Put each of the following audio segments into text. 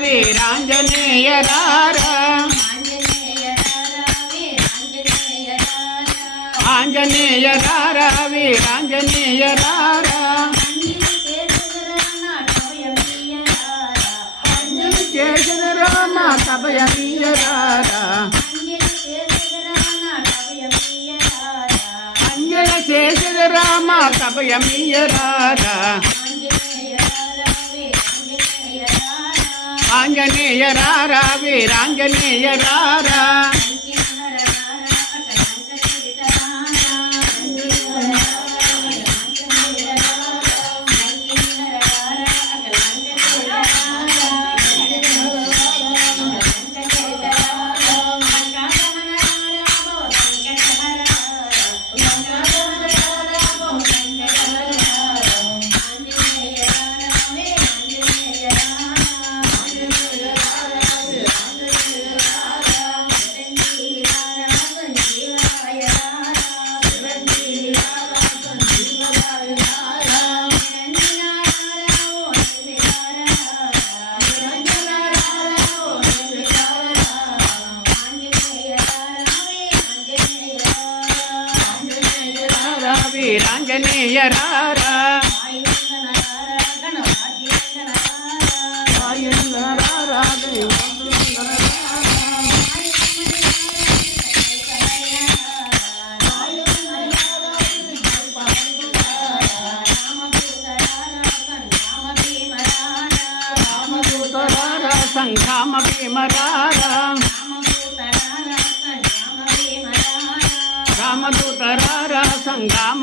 வீராஞ்சனேயரார ஆஞ்சநேயரார வீராஞ்சனேயரார ராமா தபய வீரராரா அஞ்சன சேஷர ராமா தபய மீயராரா ஆஞ்சநேயராரா வீராஞ்சநேயராரா. వీరాంజనేయ రార ఆయంద రార దైవం రార సంఘామ భీమరార రామదూత రార సంఘామ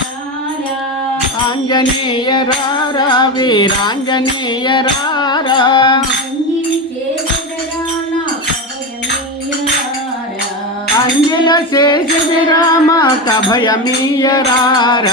హస్తరార ఆంజనేయ వీరాంజనేయ రార అంజల శేష విరామ కభయమీయ రార